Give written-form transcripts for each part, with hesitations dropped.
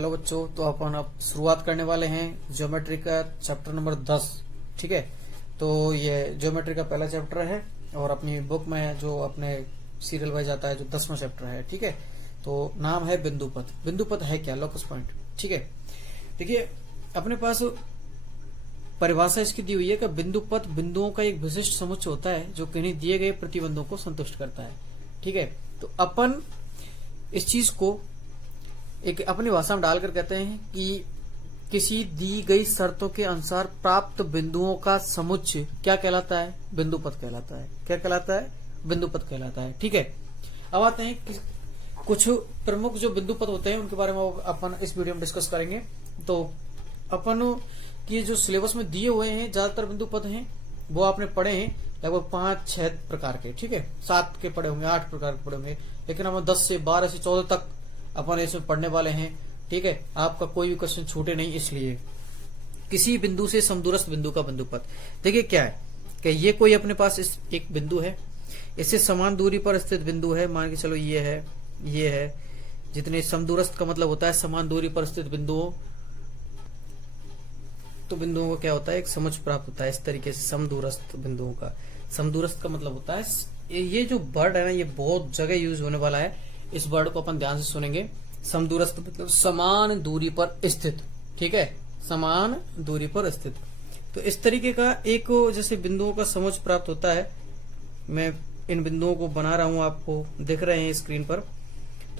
Hello बच्चों, तो अपन अब शुरुआत करने वाले हैं ज्योमेट्री का चैप्टर नंबर 10। ठीक है, तो ये ज्योमेट्री का पहला चैप्टर है और अपनी बुक में जो अपने सीरियल वाइज आता है जो 10वां चैप्टर है। ठीक है, तो नाम है बिंदुपथ। बिंदुपथ है क्या? Locus point. ठीक है, देखिए अपने पास परिभाषा इसकी दी हुई है कि बिंदुपथ बिंदुओं का एक विशिष्ट समुच्चय होता है जो किन्हीं दिए गए प्रतिबंधों को संतुष्ट करता है। ठीक है, तो अपन इस चीज को एक अपनी भाषा में डालकर कहते हैं कि किसी दी गई शर्तों के अनुसार प्राप्त बिंदुओं का समुच्चय क्या कहलाता है? बिंदुपथ कहलाता है। क्या कहलाता है? बिंदुपथ कहलाता है। ठीक है, अब आते हैं कि कुछ प्रमुख जो बिंदुपथ होते हैं उनके बारे में अपन इस वीडियो में डिस्कस करेंगे। तो अपन की जो सिलेबस में दिए हुए हैं ज्यादातर बिंदुपथ हैं वो आपने पढ़े हैं लगभग 5-6 प्रकार के। ठीक है, 7 के पढ़े होंगे, 8 प्रकार के पढ़े होंगे, लेकिन हम 10 से 12 से 14 तक अपन इसमें पढ़ने वाले हैं। ठीक है, आपका कोई भी क्वेश्चन छूटे नहीं। इसलिए किसी बिंदु से समदूरस्थ बिंदु का बिंदुपथ देखिए क्या है कि ये कोई अपने पास एक बिंदु है, इससे समान दूरी पर स्थित बिंदु है। मान के चलो ये है। जितने समदूरस्थ का मतलब होता है समान दूरी पर स्थित बिंदुओं, तो बिंदुओं को क्या होता है? एक समुच्चय प्राप्त होता है। इस तरीके से समदूरस्थ बिंदुओं का, समदूरस्थ का मतलब होता है ये जो वर्ड है ना, ये बहुत जगह यूज होने वाला है। इस वर्ड को अपन ध्यान से सुनेंगे। समदूरस्थ मतलब समान दूरी पर स्थित। ठीक है, समान दूरी पर स्थित। तो इस तरीके का एक जैसे बिंदुओं का समुच्चय प्राप्त होता है। मैं इन बिंदुओं को बना रहा हूं, आपको दिख रहे हैं स्क्रीन पर।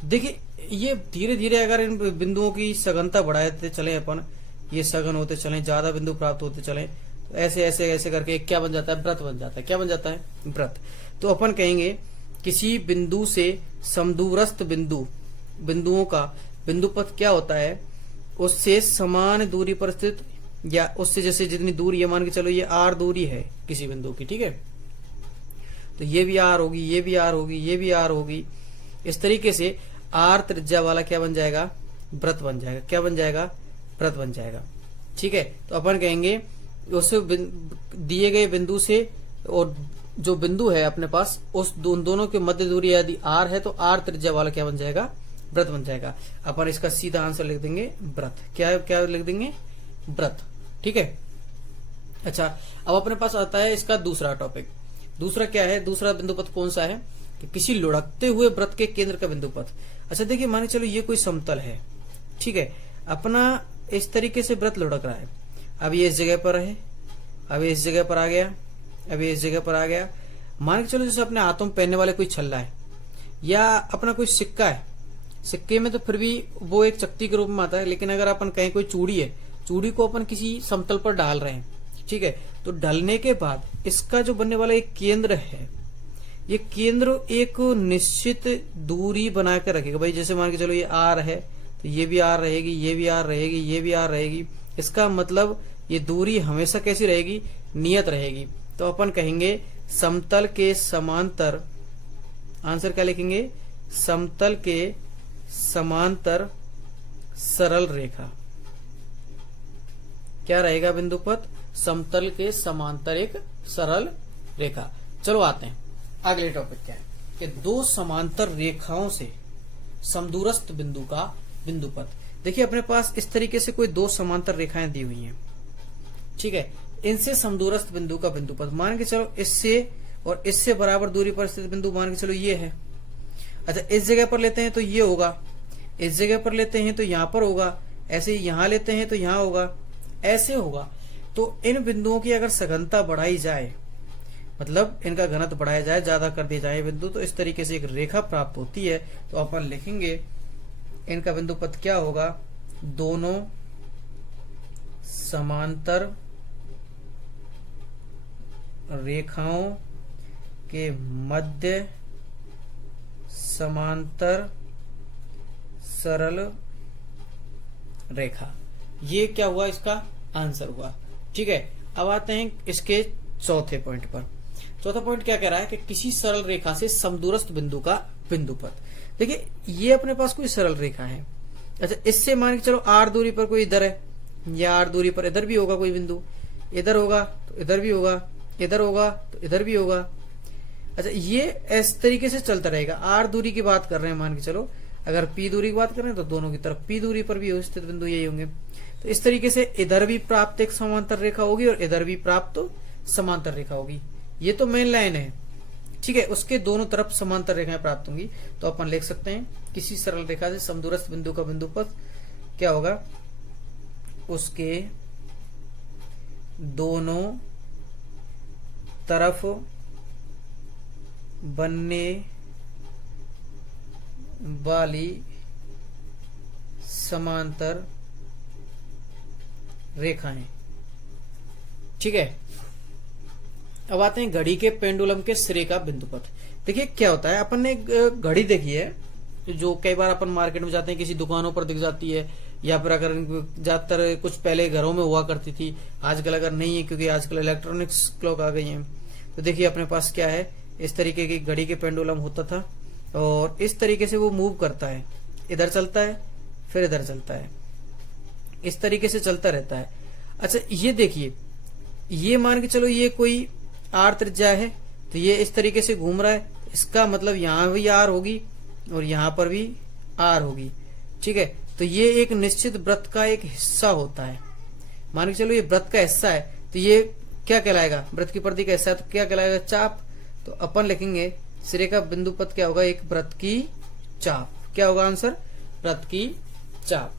तो देखिए ये धीरे धीरे अगर इन बिंदुओं की सघनता बढ़ाते चले अपन, ये सघन होते चले, ज्यादा बिंदु प्राप्त होते चले, तो ऐसे ऐसे ऐसे करके क्या बन जाता है? व्रत बन जाता है। क्या बन जाता है? व्रत। तो अपन कहेंगे किसी बिंदु से समदूरस्थ बिंदुओं का बिंदुपथ क्या होता है? उससे समान दूरी पर स्थित, या उससे जैसे जितनी दूरी है, मान के चलो ये r दूरी है किसी बिंदु की। ठीक है, तो ये भी r होगी, ये भी r होगी, ये भी r होगी। इस तरीके से r त्रिज्या वाला क्या बन जाएगा? व्रत बन जाएगा। क्या बन जाएगा? व्रत बन जाएगा। ठीक है, तो अपन कहेंगे उस दिए गए बिंदु से और जो बिंदु है अपने पास उस दोनों के मध्य दूरी यदि r है तो r त्रिज्या वाला क्या बन जाएगा? व्रत बन जाएगा। अपन इसका सीधा आंसर लिख देंगे व्रत। क्या लिख देंगे? व्रत। ठीक है, अच्छा अब अपने पास आता है इसका दूसरा टॉपिक। दूसरा क्या है? दूसरा बिंदुपथ कौन सा है कि किसी लुढ़कते हुए वृत्त के केंद्र का बिंदुपथ। अच्छा देखिए, मान चलो ये कोई समतल है। ठीक है, अपना इस तरीके से वृत्त लुढ़क रहा है। अब ये इस जगह पर है, अब ये इस जगह पर आ गया, अब ये इस जगह पर आ गया। मान के चलो जैसे अपने हाथों में पहनने वाले कोई छल्ला है या अपना कोई सिक्का है। सिक्के में तो फिर भी वो एक चक्ति के रूप में आता है, लेकिन अगर अपन कहें कोई चूड़ी है, चूड़ी को अपन किसी समतल पर डाल रहे हैं। ठीक है, तो ढलने के बाद इसका जो बनने वाला एक केंद्र है, ये केंद्र एक निश्चित दूरी बनाकर रखेगा। भाई जैसे मान के चलो ये r है, तो ये भी r रहेगी, ये भी r रहेगी, ये भी r रहेगी। इसका मतलब ये दूरी हमेशा कैसी रहेगी? नियत रहेगी। तो अपन कहेंगे समतल के समांतर, आंसर क्या लिखेंगे? समतल के समांतर सरल रेखा। क्या रहेगा बिंदुपथ? समतल के समांतर एक सरल रेखा। चलो आते हैं अगले टॉपिक क्या है कि दो समांतर रेखाओं से समदूरस्थ बिंदु का बिंदुपथ। देखिए अपने पास इस तरीके से कोई दो समांतर रेखाएं दी हुई हैं। ठीक है, इनसे समदूरस्थ बिंदु का बिंदुपथ, मान के चलो इससे और इससे बराबर दूरी पर स्थित बिंदु मान के चलो ये है। अच्छा इस जगह पर लेते हैं तो ये होगा, इस जगह पर लेते हैं तो यहां पर होगा, ऐसे यहां लेते हैं तो यहां होगा, ऐसे होगा। तो इन बिंदुओं की अगर सघनता बढ़ाई जाए, मतलब इनका घनत्व बढ़ाया जाए, ज्यादा कर दिए जाए बिंदु, तो इस तरीके से एक रेखा प्राप्त होती है। तो अपन लिखेंगे इनका बिंदुपथ क्या होगा? दोनों समांतर रेखाओं के मध्य समांतर सरल रेखा। ये क्या हुआ? इसका आंसर हुआ। ठीक है, अब आते हैं इसके चौथे पॉइंट पर। चौथा पॉइंट क्या कह रहा है कि किसी सरल रेखा से समदूरस्थ बिंदु का बिंदुपथ। देखिए ये अपने पास कोई सरल रेखा है। अच्छा इससे मान के चलो r दूरी पर कोई इधर है, या r दूरी पर इधर भी होगा कोई बिंदु, इधर होगा तो इधर भी होगा, इधर होगा तो इधर भी होगा। अच्छा ये इस तरीके से चलता रहेगा। r दूरी की बात कर रहे हैं, मान के चलो अगर पी दूरी की बात करें तो दोनों की तरफ पी दूरी पर भी स्थित बिंदु यही होंगे। तो इस तरीके से इधर भी प्राप्त एक समांतर रेखा होगी और इधर भी प्राप्त समांतर रेखा होगी। ये तो मेन लाइन है, ठीक है, उसके दोनों तरफ समांतर रेखाएं प्राप्त होंगी। तो अपन लिख सकते हैं किसी सरल रेखा से समदूरस्थ बिंदु का बिंदुपथ क्या होगा, उसके दोनों तरफ बनने वाली समांतर रेखाएं। ठीक है, अब आते हैं घड़ी के पेंडुलम के सिरे का बिंदुपथ। देखिए क्या होता है, अपन ने एक घड़ी देखी है जो कई बार अपन मार्केट में जाते हैं, किसी दुकानों पर दिख जाती है, या फिर अगर ज्यादातर कुछ पहले घरों में हुआ करती थी, आजकल अगर नहीं है क्योंकि आजकल इलेक्ट्रॉनिक्स क्लॉक आ गई हैं। तो देखिए अपने पास क्या है, इस तरीके की घड़ी के पेंडुलम होता था और इस तरीके से वो मूव करता है, इधर चलता है फिर इधर चलता है, इस तरीके से चलता रहता है। अच्छा ये देखिए, ये मान के चलो ये कोई आर त्रिज्या है, तो ये इस तरीके से घूम रहा है, इसका मतलब यहाँ भी आर होगी और यहाँ पर भी आर होगी। ठीक है, तो ये एक निश्चित वृत्त का एक हिस्सा होता है। मान के चलो ये वृत्त का हिस्सा है, तो ये क्या कहलाएगा, वृत्त की परिधि का हिस्सा है, तो क्या कहलाएगा, चाप। तो अपन लिखेंगे सिरे का बिंदुपथ क्या होगा, एक वृत्त की चाप। क्या होगा आंसर, वृत्त की चाप।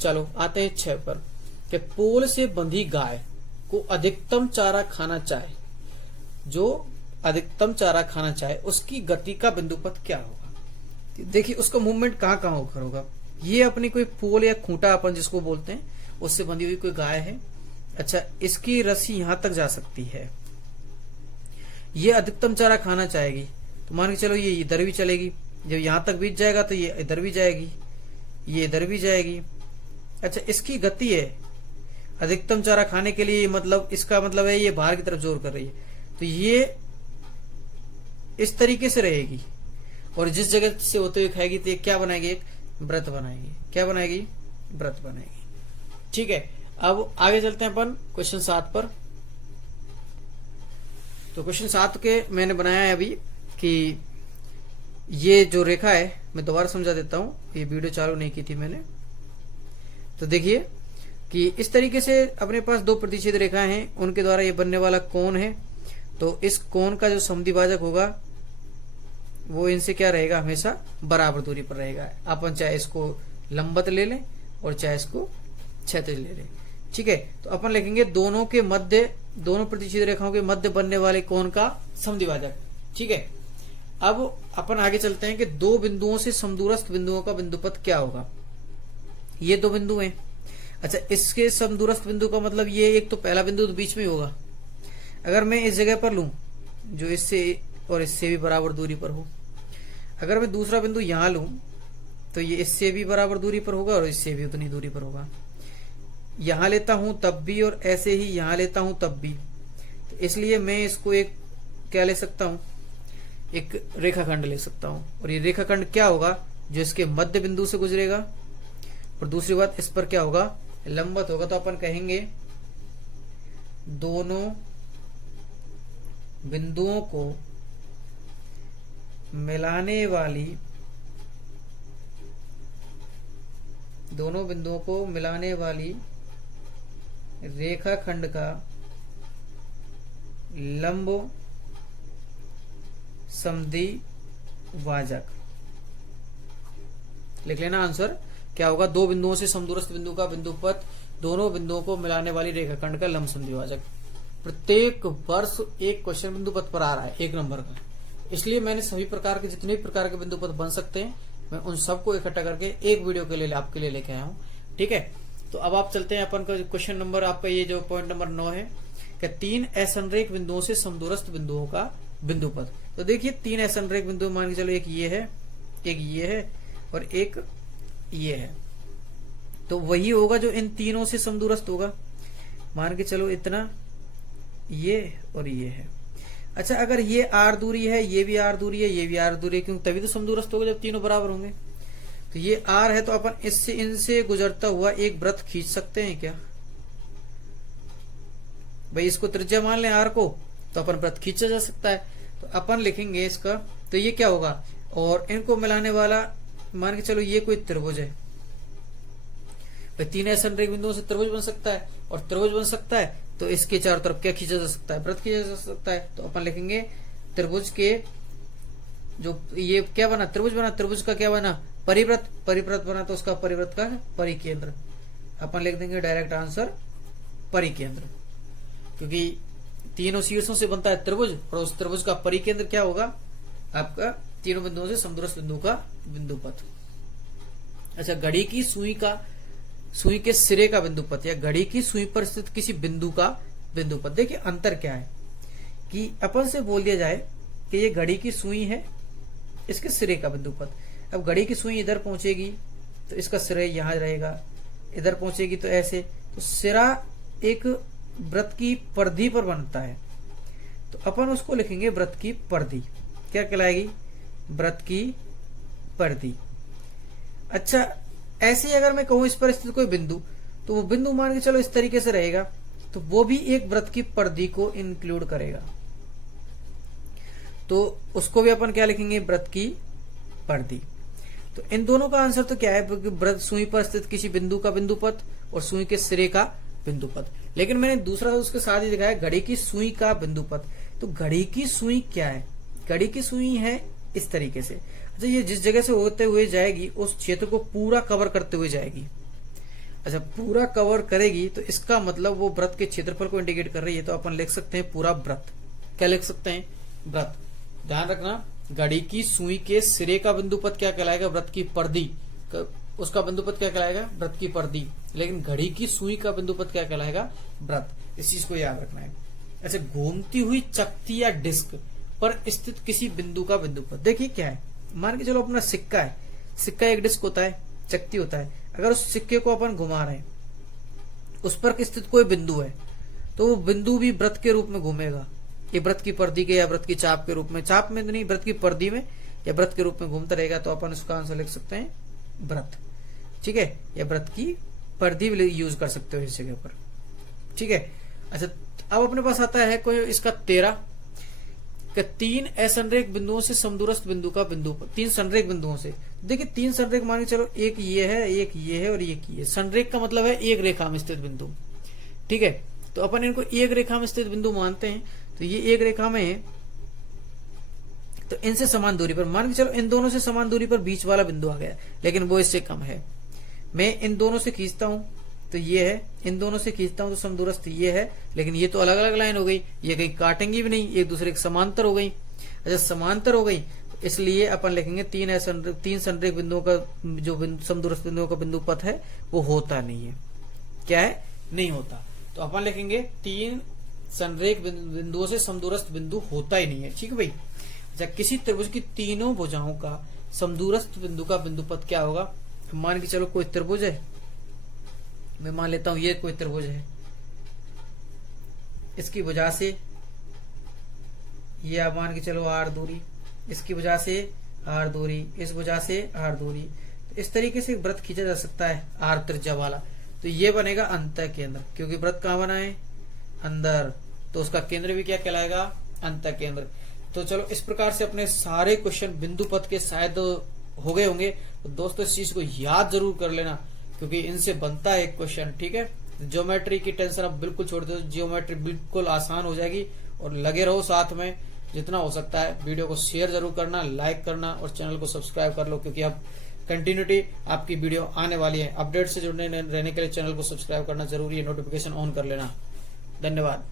चलो आते हैं 6 पर, कि पोल से बंधी गाय को अधिकतम चारा खाना चाहे, जो अधिकतम चारा खाना चाहे उसकी गति का बिंदुपथ क्या होगा। देखिए उसका मूवमेंट कहाँ कहाँ होकर होगा। ये अपनी कोई पोल या खूंटा अपन जिसको बोलते हैं, उससे बंधी हुई कोई गाय है। अच्छा, इसकी रस्सी यहां तक जा सकती है, ये अधिकतम चारा खाना चाहेगी, तो मान के चलो ये इधर भी चलेगी, जब यहां तक बीत जाएगा तो ये इधर भी जाएगी, ये इधर भी जाएगी। अच्छा, इसकी गति है अधिकतम चारा खाने के लिए, मतलब इसका मतलब है ये बाहर की तरफ जोर कर रही है, तो ये इस तरीके से रहेगी और जिस जगह से होते हुए खाएगी तो ये क्या बनाएगी, एक व्रत बनाएगी। क्या बनाएगी, व्रत बनाएगी। ठीक है, अब आगे चलते हैं अपन क्वेश्चन 7 पर। तो क्वेश्चन 7 के मैंने बनाया है अभी कि ये जो रेखा है, मैं दोबारा समझा देता हूं, ये वीडियो चालू नहीं की थी मैंने। तो देखिए कि इस तरीके से अपने पास 2 प्रतिच्छेद रेखाएं हैं, उनके द्वारा ये बनने वाला कोण है। तो इस कोण का जो समद्विभाजक होगा वो इनसे क्या रहेगा, हमेशा बराबर दूरी पर रहेगा। अपन चाहे इसको लंबवत ले लें और चाहे इसको क्षैतिज ले लें। ठीक है, तो अपन लिखेंगे दोनों के मध्य, दोनों प्रतिच्छेद रेखाओं के मध्य बनने वाले कोण का समद्विभाजक। ठीक है, अब अपन आगे चलते हैं कि 2 बिंदुओं से समदूरस्थ बिंदुओं का बिंदुपथ क्या होगा। ये 2 बिंदु हैं। अच्छा, इसके समदूरस्थ बिंदु का मतलब ये एक तो पहला बिंदु तो बीच में होगा। अगर मैं इस जगह पर लूं जो इससे और इससे भी बराबर दूरी पर हो, अगर मैं दूसरा बिंदु यहां लूं तो ये इससे भी बराबर दूरी पर होगा और इससे भी उतनी दूरी पर होगा। यहां लेता हूं तब भी और ऐसे ही यहां लेता हूं तब भी, तो इसलिए मैं इसको एक क्या ले सकता हूं, एक रेखाखंड ले सकता हूं। और ये रेखाखंड क्या होगा, जो इसके मध्य बिंदु से गुजरेगा, और दूसरी बात इस पर क्या होगा, लंबवत होगा। तो अपन कहेंगे दोनों बिंदुओं को मिलाने वाली, दोनों बिंदुओं को मिलाने वाली रेखाखंड का लंब समद्विभाजक। लिख लेना आंसर क्या होगा, 2 बिंदुओं से समदूरस्थ बिंदु का बिंदुपथ, दोनों बिंदुओं को मिलाने वाली रेखाखंड का लंब समद्विभाजक। प्रत्येक वर्ष एक क्वेश्चन बिंदुपथ पर आ रहा है 1 नंबर का, इसलिए मैंने सभी प्रकार के जितने भी प्रकार के बिंदुपथ बन सकते हैं मैं उन सबको इकट्ठा करके एक वीडियो के लिए आपके लिए लेके आया हूँ। ठीक है, तो अब आप चलते हैं अपन का क्वेश्चन नंबर, आपका ये जो पॉइंट नंबर 9 है कि 3 असंरेख बिंदुओं से समदूरस्थ बिंदुओं का बिंदुपथ। तो देखिए 3 असंरेख बिंदु मान के चलो, एक ये है, एक ये है और एक ये है। तो वही होगा जो इन तीनों से समदूरस्थ होगा। मान के चलो इतना, ये और ये है। अच्छा, अगर ये आर दूरी है, ये भी आर दूरी है, ये भी आर दूरी है, क्योंकि तभी तो समदूरस्थ होगा जब तीनों बराबर होंगे। तो ये आर है, तो अपन इससे इनसे गुजरता हुआ एक वृत्त खींच सकते हैं क्या भाई, इसको त्रिज्या मान लें आर को, तो अपन वृत्त खींचा जा सकता है। तो अपन लिखेंगे इसका, तो ये क्या होगा, और इनको मिलाने वाला मान के चलो ये कोई त्रिभुज है भाई, 3 असंरेख बिंदुओं से त्रिभुज बन सकता है, और त्रिभुज बन सकता है तो इसके चारों तरफ क्या खींचा जा सकता है, वृत्त खींचा जा सकता है। तो अपन लिखेंगे त्रिभुज के जो ये क्या बना, त्रिभुज बना, त्रिभुज का क्या बना, परिवृत्त, परिवृत्त बना तो उसका परिवृत्त का परिकेंद्र, अपन लिख देंगे डायरेक्ट आंसर परिकेंद्र, क्योंकि तीनों शीर्षों से बनता है त्रिभुज, और उस त्रिभुज का परिकेंद्र क्या होगा आपका तीनों बिंदुओं से समदूरस्थ बिंदु का बिंदुपथ। अच्छा, घड़ी की सुई के सिरे का बिंदुपथ या घड़ी की सुई पर स्थित किसी बिंदु का बिंदुपथ। देखिए अंतर क्या है कि अपन से बोल दिया जाए कि ये घड़ी की सुई है, इसके सिरे का बिंदुपथ। अब घड़ी की सुई इधर पहुंचेगी तो इसका सिरा यहां रहेगा, इधर पहुंचेगी तो ऐसे, तो सिरा एक वृत्त की परिधि पर बनता है, तो अपन उसको लिखेंगे वृत्त की परिधि। क्या कहलाएगी, वृत्त की परिधि। अच्छा, ऐसे ही अगर मैं कहूं इस पर स्थित कोई बिंदु, तो वो बिंदु मान के चलो इस तरीके से रहेगा, तो वो भी एक वृत्त की परिधि को इंक्लूड करेगा, तो उसको भी अपन क्या लिखेंगे, वृत्त की परिधि। तो इन दोनों का आंसर तो क्या है, वृत्त सुई पर स्थित किसी बिंदु का बिंदुपथ और सुई के सिरे का बिंदुपथ। लेकिन मैंने दूसरा उसके साथ ही लिखा है घड़ी की सुई का बिंदुपथ। तो घड़ी की सुई क्या है, घड़ी की सुई है इस तरीके से। अच्छा, ये जिस जगह से होते हुए जाएगी उस क्षेत्र को पूरा कवर करते हुए जाएगी। अच्छा, पूरा कवर करेगी तो इसका मतलब वो वृत्त के क्षेत्रफल को इंडिकेट कर रही है, तो अपन लिख सकते हैं पूरा वृत्त। क्या लिख सकते हैं, वृत्त। ध्यान रखना, घड़ी की सुई के सिरे का बिंदुपथ क्या कहलाएगा, वृत्त की परिधि, उसका बिंदुपथ क्या कहलाएगा, वृत्त की परिधि। लेकिन घड़ी की सुई का बिंदुपथ क्या कहलाएगा, वृत्त। इस चीज को याद रखना है। अच्छा, घूमती हुई चकती या डिस्क पर स्थित किसी बिंदु का बिंदुपथ। देखिए क्या है, मान के चलो अपना सिक्का है, सिक्का एक डिस्क होता है, चकती होता है। अगर उस सिक्के को अपन घुमा रहे हैं, उस पर स्थित कोई बिंदु है, तो वो बिंदु भी वृत्त के रूप में घूमेगा। ये वृत्त की परिधि के या वृत्त की चाप के रूप में, चाप में नहीं, वृत्त की परिधि में या वृत्त के रूप में घूमता रहेगा, तो अपन उसका आंसर लिख सकते हैं वृत्त। ठीक है, या वृत्त की परिधि यूज कर सकते हो इस जगह पर। ठीक है। अच्छा, अब अपने पास आता है कोई इसका 13 3 असंरेख बिंदुओं से समदूरस्थ बिंदु का बिंदु, 3 संरेख बिंदुओं से। देखिए 3 संरेख मान के चलो, एक ये है, एक ये है और एक ये। संरेख का मतलब है एक रेखा में स्थित बिंदु। ठीक है, तो अपन इनको एक रेखा में स्थित बिंदु मानते हैं। तो ये एक रेखा में है, तो इनसे समान दूरी पर, मान के चलो इन दोनों से समान दूरी पर बीच वाला बिंदु आ गया, लेकिन वो इससे कम है। मैं इन दोनों से खींचता हूं तो ये है, इन दोनों से खींचता हूं तो समदूरस्थ ये है, लेकिन ये तो अलग अलग लाइन हो गई, ये कहीं काटेंगी भी नहीं, एक दूसरे के समांतर हो गई। अच्छा, समांतर हो गई, इसलिए अपन लिखेंगे 3 संरेख बिंदुओं का जो समदूरस्थ बिंदुओं का बिंदु पथ है वो होता नहीं है। क्या है, नहीं होता। तो अपन लिखेंगे 3 संरेख बिंदुओं से समदूरस्थ बिंदु होता ही नहीं है। ठीक है भाई। अच्छा, किसी त्रिभुज की तीनों भुजाओं का समदूरस्थ बिंदु का बिंदुपथ क्या होगा। मान के चलो कोई त्रिभुज है, मैं मान लेता हूं ये कोई त्रिभुज है, इसकी भुजा से ये मान के चलो r दूरी, इसकी भुजा से r दूरी, इस भुजा से r दूरी। तो इस तरीके से वृत्त खींचा जा सकता है r त्रिज्या वाला। तो ये बनेगा अंतः केंद्र, क्योंकि वृत्त कहां बना है, अंदर, तो उसका केंद्र भी क्या कहलाएगा, अंतः केंद्र। तो चलो इस प्रकार से अपने सारे क्वेश्चन बिंदु पथ के शायद हो गए होंगे। तो दोस्तों इस चीज को याद जरूर कर लेना, क्योंकि इनसे बनता है एक क्वेश्चन। ठीक है, ज्योमेट्री की टेंशन अब बिल्कुल छोड़ दो, ज्योमेट्री बिल्कुल आसान हो जाएगी। और लगे रहो साथ में, जितना हो सकता है वीडियो को शेयर जरूर करना, लाइक करना और चैनल को सब्सक्राइब कर लो, क्योंकि अब कंटिन्यूटी आपकी वीडियो आने वाली है। अपडेट से जुड़ने रहने के लिए चैनल को सब्सक्राइब करना जरूरी है, नोटिफिकेशन ऑन कर लेना। धन्यवाद।